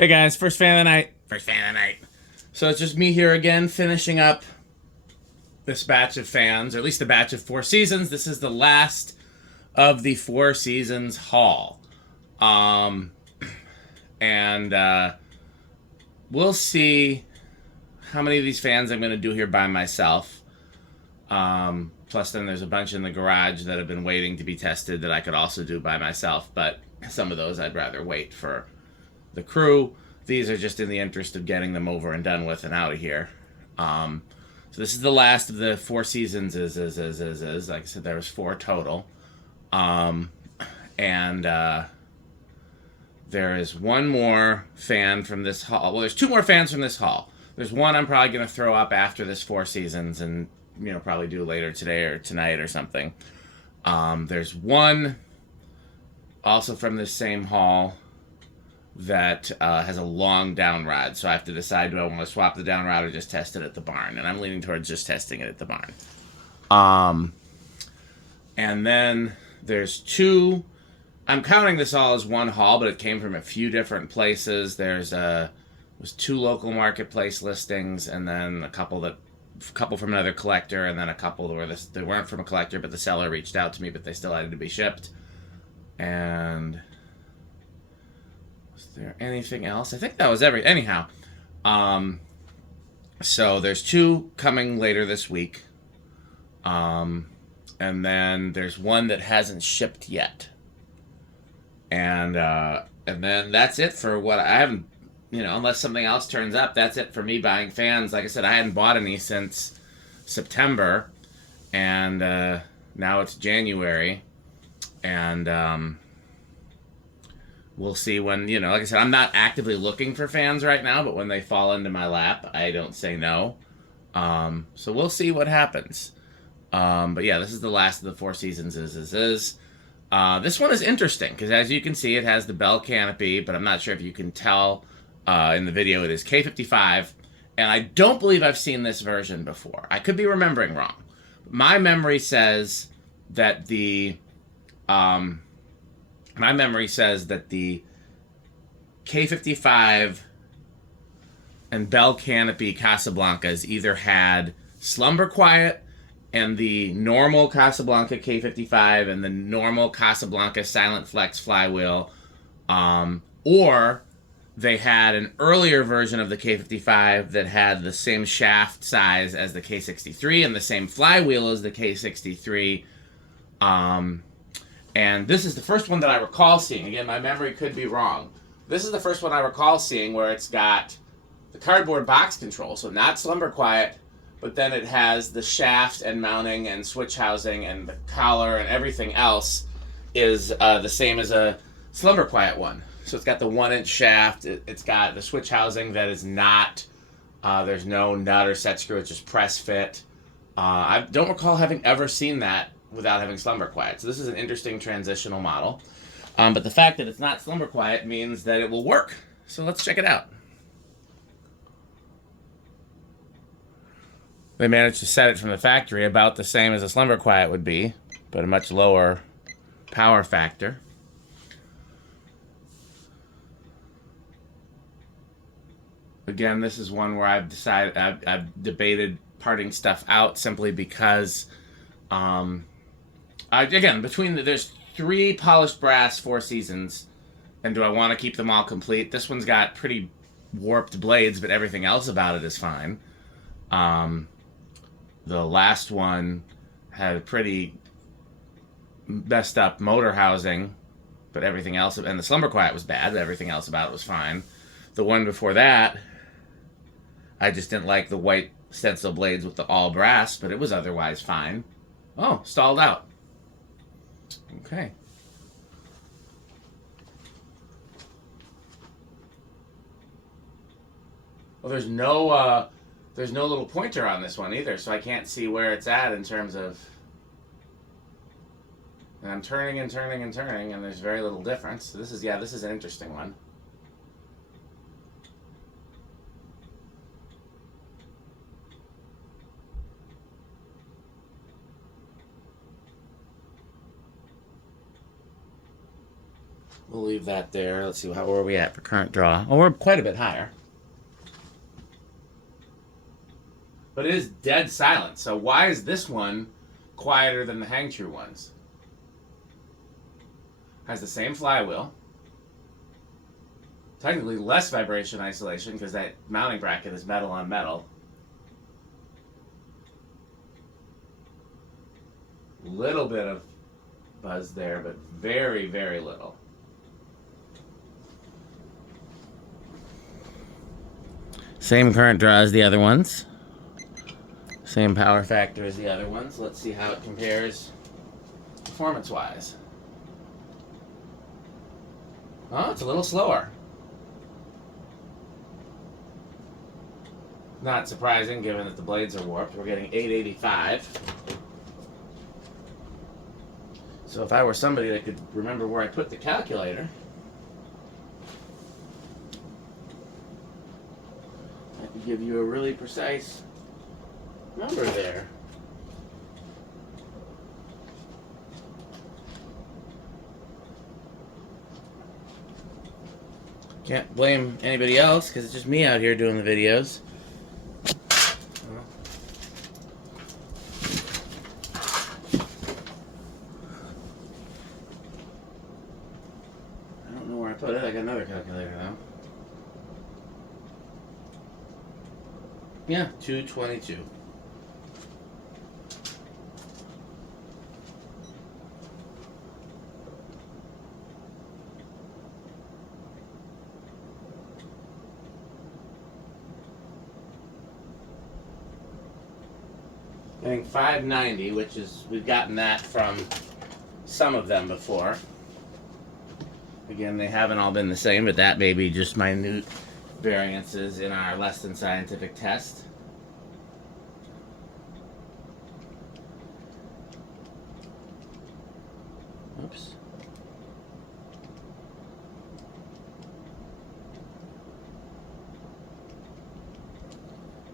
Hey guys, first fan of the night. First fan of the night. So it's just me here again, finishing up this batch of fans, or at least the batch of Four Seasons. This is the last of the Four Seasons haul. Um, and we'll see how many of these fans I'm going to do here by myself. Plus, then there's a bunch in the garage that have been waiting to be tested that I could also do by myself, but some of those I'd rather wait for the crew. These are just in the interest of getting them over and done with and out of here. So this is the last of the Four Seasons. Like I said, there was 4 total. And there is one more fan from this haul. Well, there's 2 more fans from this haul. There's one I'm probably going to throw up after this Four Seasons and, probably do later today or tonight or something. There's one also from this same haul that has a long down rod. So I have to decide, do I want to swap the down rod or just test it at the barn? And I'm leaning towards just testing it at the barn. And then there's 2. I'm counting this all as one haul, but it came from a few different places. Was 2 local marketplace listings, and then a couple from another collector, and then a couple where they weren't from a collector, but the seller reached out to me, but they still had to be shipped. And was there anything else? I think that was anyhow. So there's 2 coming later this week. And then there's one that hasn't shipped yet. And then that's it for what I haven't, unless something else turns up, that's it for me buying fans. Like I said, I hadn't bought any since September, and now it's January, and we'll see when, like I said, I'm not actively looking for fans right now, but when they fall into my lap, I don't say no. So we'll see what happens. But yeah, this is the last of the Four Seasons. This one is interesting because, as you can see, it has the bell canopy, but I'm not sure if you can tell in the video. It is K55, and I don't believe I've seen this version before. I could be remembering wrong. My memory says that the K55 and bell canopy Casablancas either had Slumber Quiet and the normal Casablanca K55 and the normal Casablanca Silent Flex flywheel, or they had an earlier version of the K55 that had the same shaft size as the K63 and the same flywheel as the K63. And this is the first one that I recall seeing. Again, my memory could be wrong. This is the first one I recall seeing where it's got the cardboard box control, so not Slumber Quiet, but then it has the shaft and mounting and switch housing and the collar and everything else is the same as a Slumber Quiet one. So it's got the 1-inch shaft. It's got the switch housing that is not, there's no nut or set screw. It's just press fit. I don't recall having ever seen that without having Slumber Quiet. So this is an interesting transitional model. But the fact that it's not Slumber Quiet means that it will work. So let's check it out. They managed to set it from the factory about the same as a Slumber Quiet would be, but a much lower power factor. Again, this is one where I've debated parting stuff out simply because, there's 3 polished brass Four Seasons, and do I want to keep them all complete? This one's got pretty warped blades, but everything else about it is fine. The last one had a pretty messed up motor housing, but everything else, and the Slumber Quiet was bad, but everything else about it was fine. The one before that, I just didn't like the white stencil blades with the all brass, but it was otherwise fine. Oh, stalled out. Okay. Well, there's no little pointer on this one either, so I can't see where it's at in terms of... And I'm turning and turning and turning, and there's very little difference. So this is an interesting one. We'll leave that there. Let's see, where are we at for current draw? Oh, we're quite a bit higher. But it is dead silent. So why is this one quieter than the hang true ones? Has the same flywheel. Technically less vibration isolation because that mounting bracket is metal on metal. Little bit of buzz there, but very, very little. Same current draw as the other ones. Same power factor as the other ones. Let's see how it compares performance-wise. Oh, it's a little slower. Not surprising given that the blades are warped. We're getting 885. So if I were somebody that could remember where I put the calculator, I could give you a really precise number there. Can't blame anybody else because it's just me out here doing the videos. I don't know where I put it. I got another calculator now. Yeah, 222. Getting 590, which is, we've gotten that from some of them before. Again, they haven't all been the same, but that may be just minute variances in our less than scientific test. Oops.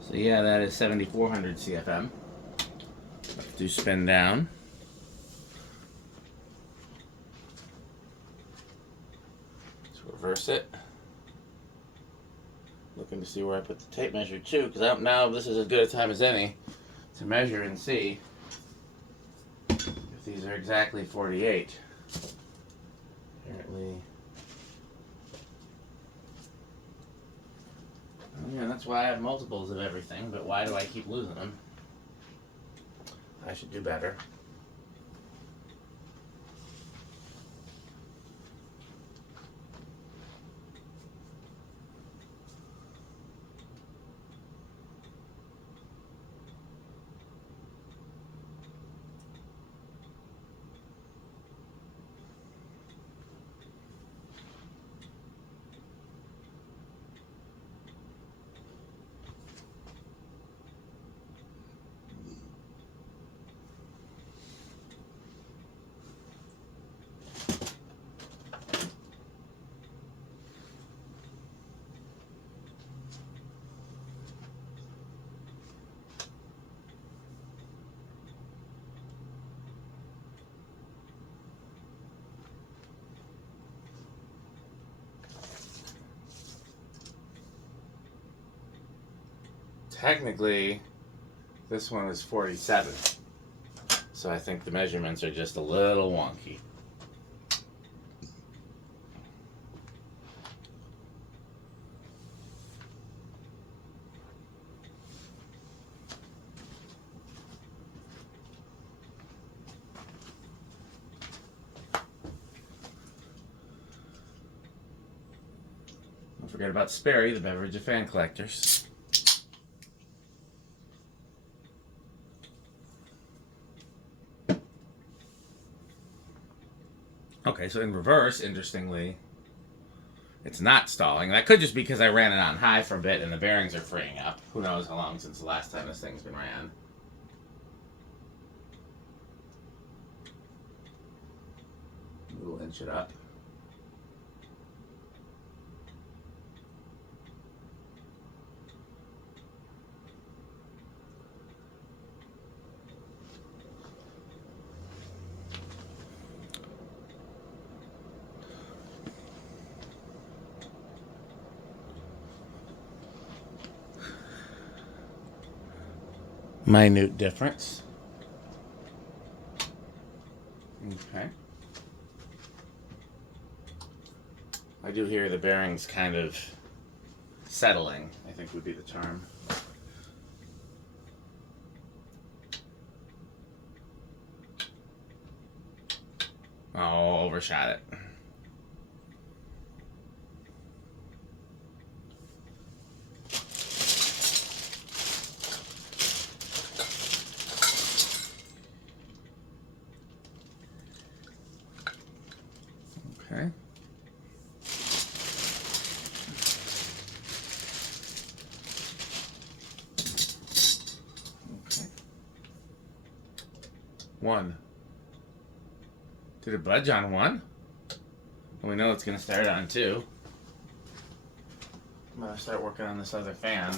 So yeah, that is 7,400 CFM. Do spin down. Let's reverse it. Looking to see where I put the tape measure too, because now this is as good a time as any to measure and see if these are exactly 48. Apparently. Yeah, that's why I have multiples of everything, but why do I keep losing them? I should do better. Technically, this one is 47. So I think the measurements are just a little wonky. Don't forget about Sperry, the beverage of fan collectors. Okay, so in reverse, interestingly, it's not stalling. That could just be because I ran it on high for a bit and the bearings are freeing up. Who knows how long since the last time this thing's been ran. We'll inch it up. minute difference. Okay. I do hear the bearings kind of settling, I think would be the term. Oh, overshot it. Okay. Okay. One. Did it budge on one? Well, we know it's going to start on two. I'm going to start working on this other fan.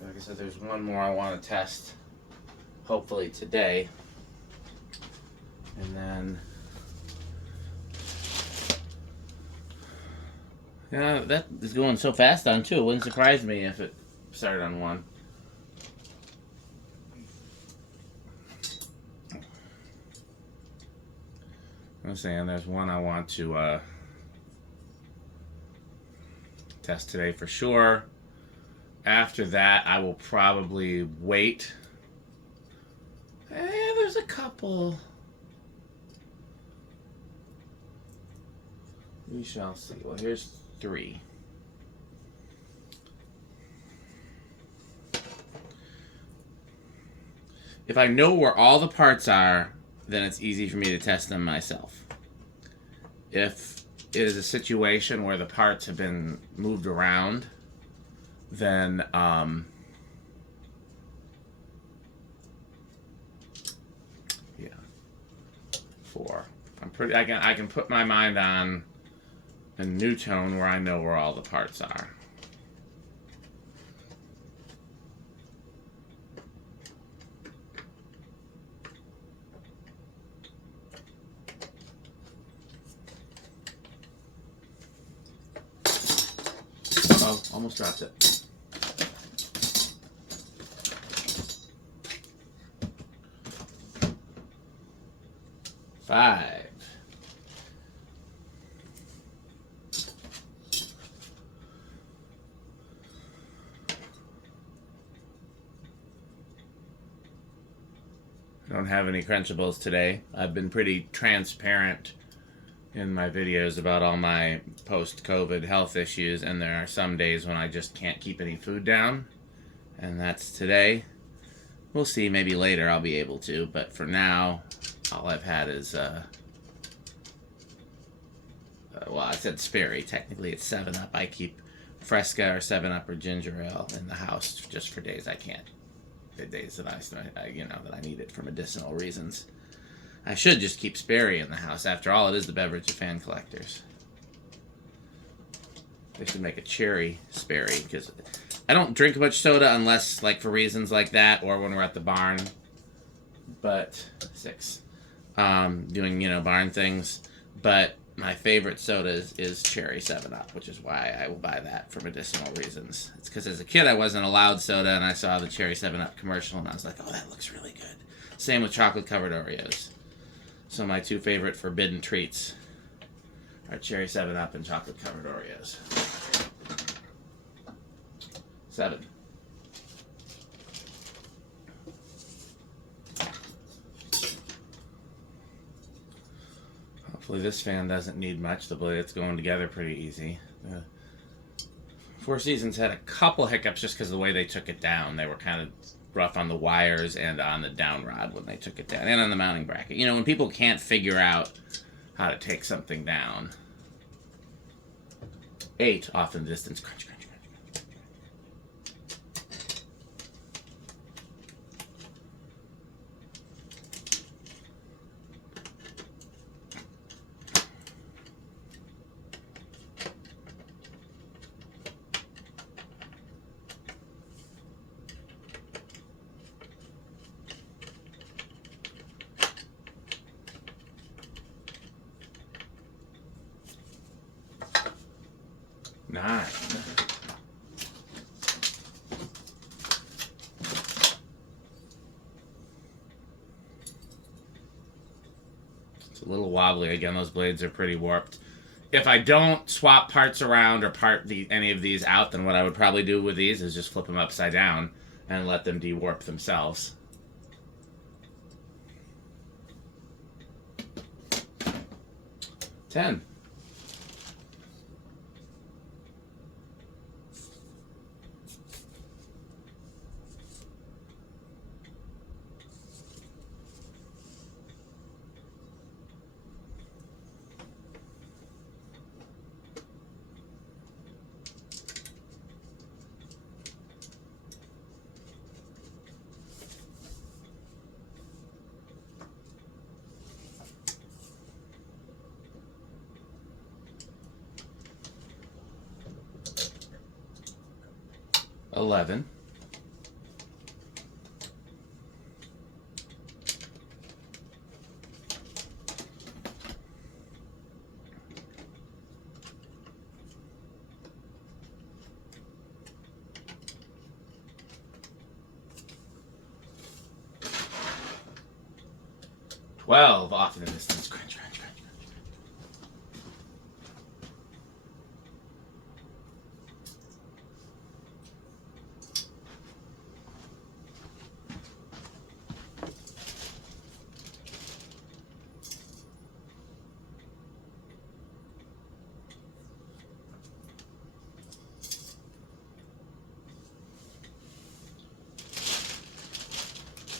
Like I said, there's one more I want to test, hopefully today. And then, yeah, that is going so fast on two. It wouldn't surprise me if it started on one. I'm saying there's one I want to test today for sure. After that, I will probably wait. There's a couple. We shall see. Well, here's three. If I know where all the parts are, then it's easy for me to test them myself. If it is a situation where the parts have been moved around, then yeah, four. I can put my mind on a new tone where I know where all the parts are. Oh, almost dropped it. Five. I don't have any crunchables today. I've been pretty transparent in my videos about all my post-COVID health issues, and there are some days when I just can't keep any food down, and that's today. We'll see, maybe later I'll be able to, but for now, all I've had is, well, I said Sperry. Technically it's 7-Up. I keep Fresca or 7-Up or ginger ale in the house just for days I can't. The days that I that I need it for medicinal reasons. I should just keep Sperry in the house. After all, it is the beverage of fan collectors. They should make a cherry Sperry, because I don't drink much soda unless, like, for reasons like that, or when we're at the barn. But, 6. Doing, barn things. But my favorite soda is cherry 7-Up, which is why I will buy that for medicinal reasons. It's because as a kid I wasn't allowed soda, and I saw the cherry 7-Up commercial, and I was like, oh, that looks really good. Same with chocolate-covered Oreos. So my two favorite forbidden treats are cherry 7-Up and chocolate-covered Oreos. 7. Hopefully this fan doesn't need much. It's going together pretty easy. Four Seasons had a couple hiccups just because of the way they took it down. They were kind of rough on the wires and on the down rod when they took it down, and on the mounting bracket. When people can't figure out how to take something down. 8 off in the distance. Crunch, crunch, crunch, crunch. 9. little wobbly. Again, those blades are pretty warped. If I don't swap parts around or any of these out, then what I would probably do with these is just flip them upside down and let them de-warp themselves. $10. $11. $12 off in the distance. Crunch, crunch, crunch, crunch.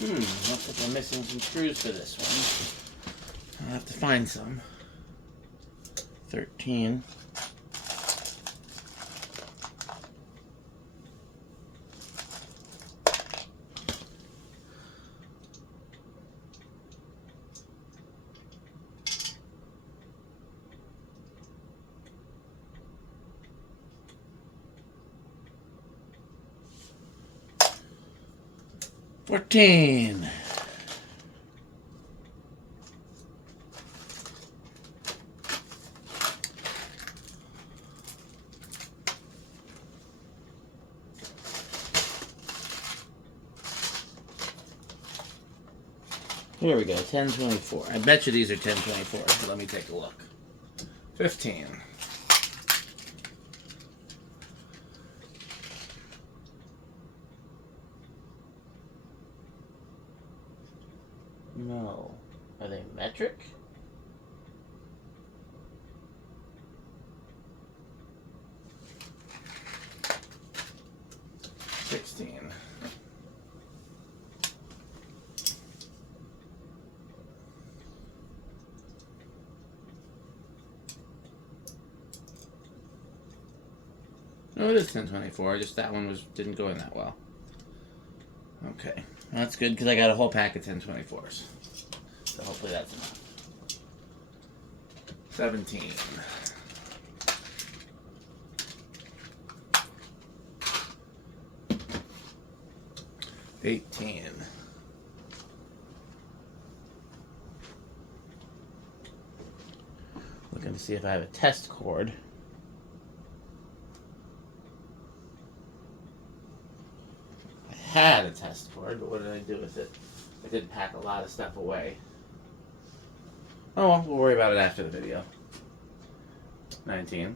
Looks like I'm missing some screws for this one. I'll have to find some. 13. $14. Here we go, 1024. I bet you these are 1024, so let me take a look. 15. No. Are they metric? $16. No, it is 1024. Just that one didn't go in that well. Okay, well, that's good because I got a whole pack of 1024s. So hopefully that's enough. 17. $18. Looking to see if I have a test cord. I had a test cord, but what did I do with it? I did pack a lot of stuff away. Oh well, we'll worry about it after the video. 19.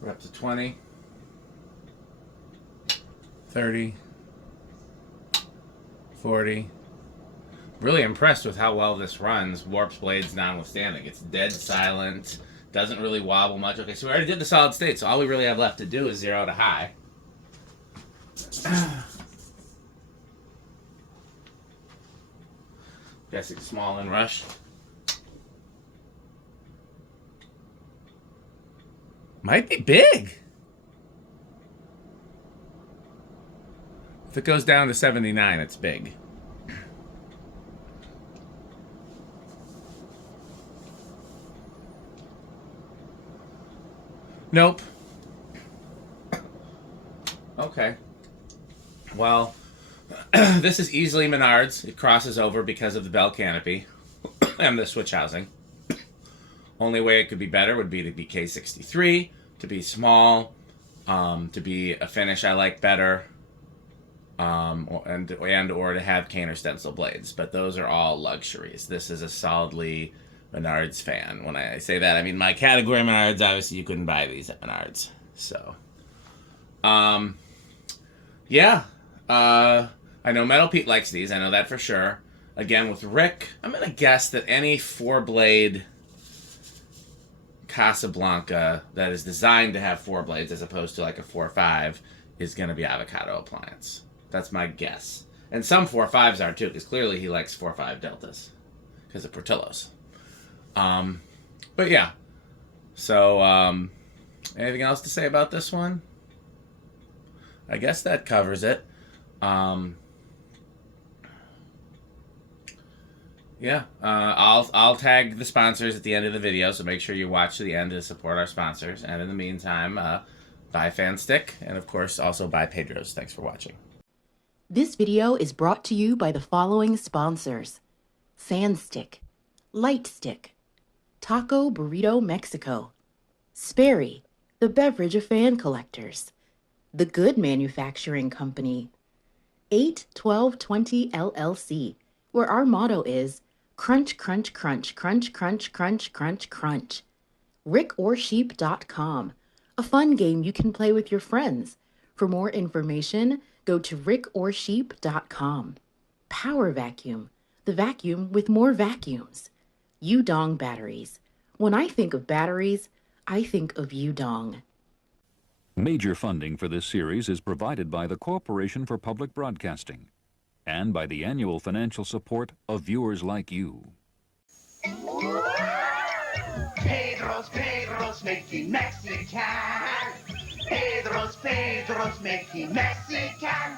We're up to 20, 30, 40. Really impressed with how well this runs, warps blades notwithstanding. It's dead silent, doesn't really wobble much. Okay, so we already did the solid state, so all we really have left to do is 0 to high. Guessing small and rush. Might be big. If it goes down to 79, it's big. Nope. Okay. Well, this is easily Menards. It crosses over because of the bell canopy and the switch housing. Only way it could be better would be to be K63, to be small, to be a finish I like better, and or to have Caner stencil blades. But those are all luxuries. This is a solidly Menards fan. When I say that, I mean my category Menards. Obviously, you couldn't buy these at Menards. So, yeah. I know Metal Pete likes these. I know that for sure. Again, with Rick, I'm going to guess that any 4-blade Casablanca that is designed to have 4 blades as opposed to like a 4-5 is going to be Avocado Appliance. That's my guess. And some 4-5s are too, because clearly he likes 4-5 deltas because of Portillo's. But yeah. So, anything else to say about this one? I guess that covers it. Yeah, I'll tag the sponsors at the end of the video, so make sure you watch to the end to support our sponsors. And in the meantime, buy Fanstick, and of course also buy Pedro's. Thanks for watching. This video is brought to you by the following sponsors: Fanstick, Lightstick, Taco Burrito Mexico, Sperry, the beverage of fan collectors, The Good Manufacturing Company, 81220 LLC, where our motto is crunch, crunch, crunch, crunch, crunch, crunch, crunch, crunch. rickorsheep.com, a fun game you can play with your friends. For more information, go to rickorsheep.com. Power Vacuum, the vacuum with more vacuums. Udong Batteries. When I think of batteries, I think of Udong. Major funding for this series is provided by the Corporation for Public Broadcasting and by the annual financial support of viewers like you. Pedro's making Mexican. Pedro's making Mexican.